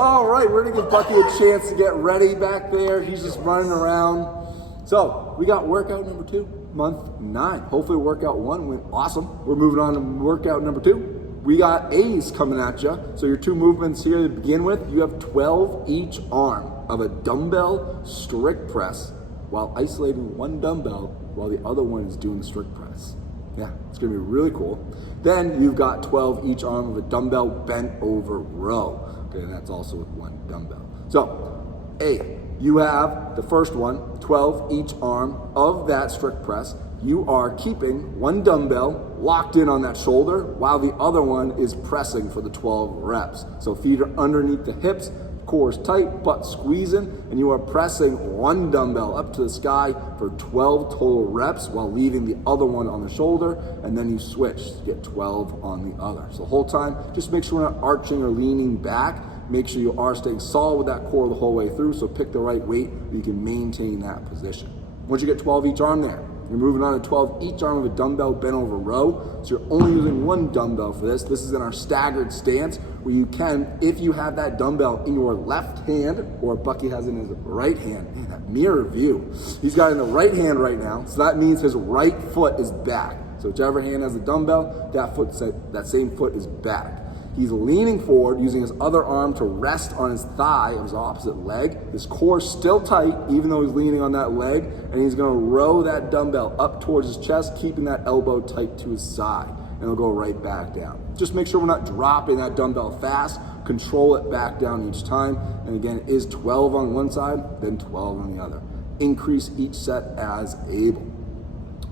All right, we're gonna give Bucky a chance to get ready back there. He's just running around. So we got workout number 2, month 9. Hopefully workout 1 went awesome. We're moving on to workout number 2. We got A's coming at you. So your 2 movements here to begin with, you have 12 each arm of a dumbbell strict press while isolating one dumbbell while the other one is doing the strict press. Yeah, it's gonna be really cool. Then you've got 12 each arm of a dumbbell bent over row. Okay, and that's also with one dumbbell. So, A, you have the first one, 12 each arm of that strict press. You are keeping one dumbbell locked in on that shoulder while the other one is pressing for the 12 reps. So feet are underneath the hips, core is tight, butt squeezing, and you are pressing one dumbbell up to the sky for 12 total reps while leaving the other one on the shoulder, and then you switch to get 12 on the other. So the whole time, just make sure we're not arching or leaning back. Make sure you are staying solid with that core the whole way through, so pick the right weight so you can maintain that position. Once you get 12 each arm there, you're moving on to 12 each arm of a dumbbell bent over row. So you're only using one dumbbell for this. This is in our staggered stance where you can, if you have that dumbbell in your left hand, or Bucky has it in his right hand. Man, that mirror view. He's got it in the right hand right now, so that means his right foot is back. So whichever hand has the dumbbell, that same foot is back. He's leaning forward, using his other arm to rest on his thigh of his opposite leg. His core's still tight, even though he's leaning on that leg, and he's gonna row that dumbbell up towards his chest, keeping that elbow tight to his side, and it'll go right back down. Just make sure we're not dropping that dumbbell fast. Control it back down each time, and again, it is 12 on one side, then 12 on the other. Increase each set as able.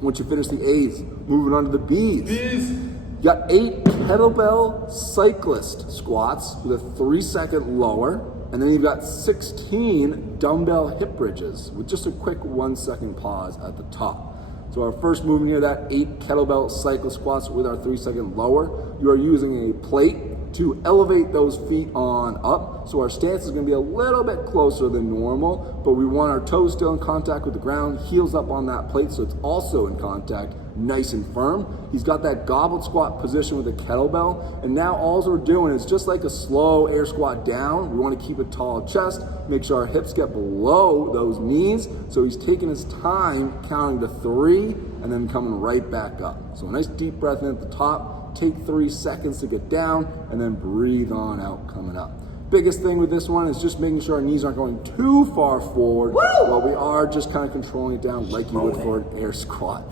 Once you finish the A's, moving on to the B's. You got 8 kettlebell cyclist squats with a 3-second lower, and then you've got 16 dumbbell hip bridges with just a quick 1-second pause at the top. So our first movement here, that 8 kettlebell cyclist squats with our 3-second lower, you are using a plate to elevate those feet on up. So our stance is gonna be a little bit closer than normal, but we want our toes still in contact with the ground, heels up on that plate so it's also in contact, nice and firm. He's got that goblet squat position with the kettlebell, and now all we're doing is just like a slow air squat down. We want to keep a tall chest, make sure our hips get below those knees. So he's taking his time counting to 3 and then coming right back up. So a nice deep breath in at the top, take 3 seconds to get down, and then breathe on out coming up. Biggest thing with this one is just making sure our knees aren't going too far forward, while we are just kind of controlling it down like you would for an air squat.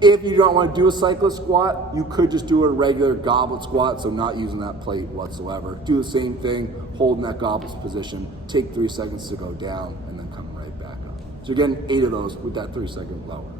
If you don't want to do a cyclist squat, you could just do a regular goblet squat, so not using that plate whatsoever. Do the same thing, holding that goblet position, take 3 seconds to go down, and then come right back up. So you're getting 8 of those with that 3-second lower.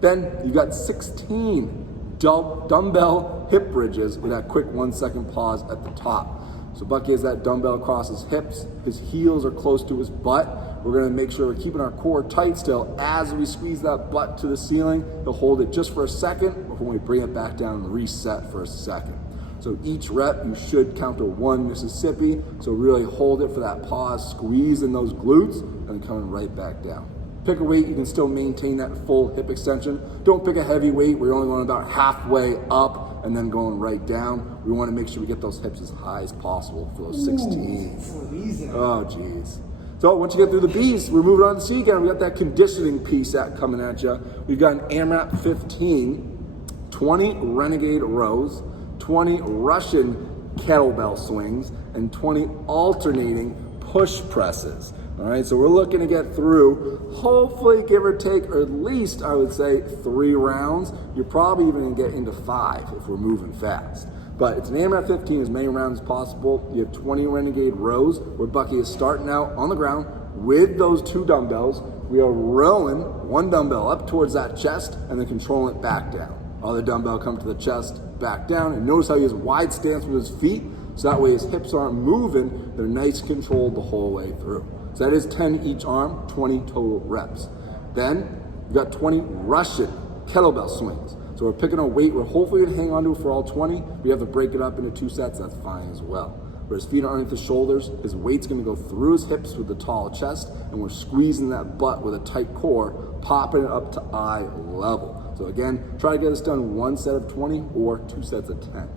Then you got 16 dumbbell hip bridges with that quick 1-second pause at the top. So Bucky has that dumbbell across his hips, his heels are close to his butt. We're gonna make sure we're keeping our core tight still as we squeeze that butt to the ceiling. He'll hold it just for a second before we bring it back down and reset for a second. So each rep, you should count to 1 Mississippi. So really hold it for that pause, squeeze in those glutes, and then coming right back down. Pick a weight, you can still maintain that full hip extension. Don't pick a heavy weight where you're only going about halfway up and then going right down. We want to make sure we get those hips as high as possible for those 16. Oh, geez. So once you get through the B's, we're moving on to C again. We got that conditioning piece coming at you. We've got an AMRAP 15, 20 renegade rows, 20 Russian kettlebell swings, and 20 alternating push presses. All right, so we're looking to get through, hopefully give or take, or at least I would say 3 rounds. You're probably even gonna get into 5 if we're moving fast. But it's an AMRAP 15, as many rounds as possible. You have 20 renegade rows where Bucky is starting out on the ground with those 2 dumbbells. We are rowing 1 dumbbell up towards that chest and then controlling it back down. Other dumbbell come to the chest, back down, and notice how he has wide stance with his feet, so that way his hips aren't moving, they're nice controlled the whole way through. So that is 10 each arm, 20 total reps. Then we've got 20 Russian kettlebell swings. So we're picking a weight we're hopefully gonna hang on to for all 20. We have to break it up into 2 sets, that's fine as well. Where his feet are underneath his shoulders, his weight's gonna go through his hips with the tall chest, and we're squeezing that butt with a tight core, popping it up to eye level. So again, try to get this done 1 set of 20 or 2 sets of 10.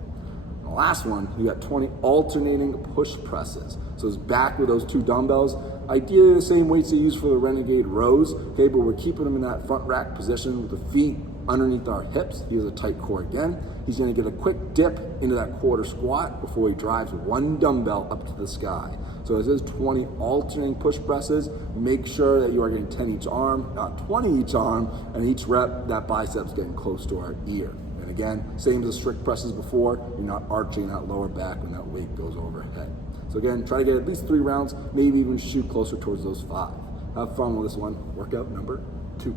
And the last one, you got 20 alternating push presses. So it's back with those 2 dumbbells. Ideally the same weights they use for the Renegade rows, okay, but we're keeping them in that front rack position with the feet underneath our hips. He has a tight core again. He's gonna get a quick dip into that quarter squat before he drives 1 dumbbell up to the sky. So this is 20 alternating push presses. Make sure that you are getting 10 each arm, not 20 each arm, and each rep, that bicep's getting close to our ear. And again, same as the strict presses before, you're not arching that lower back when that weight goes overhead. So again, try to get at least 3 rounds, maybe even shoot closer towards those 5. Have fun with this one. Workout number 2.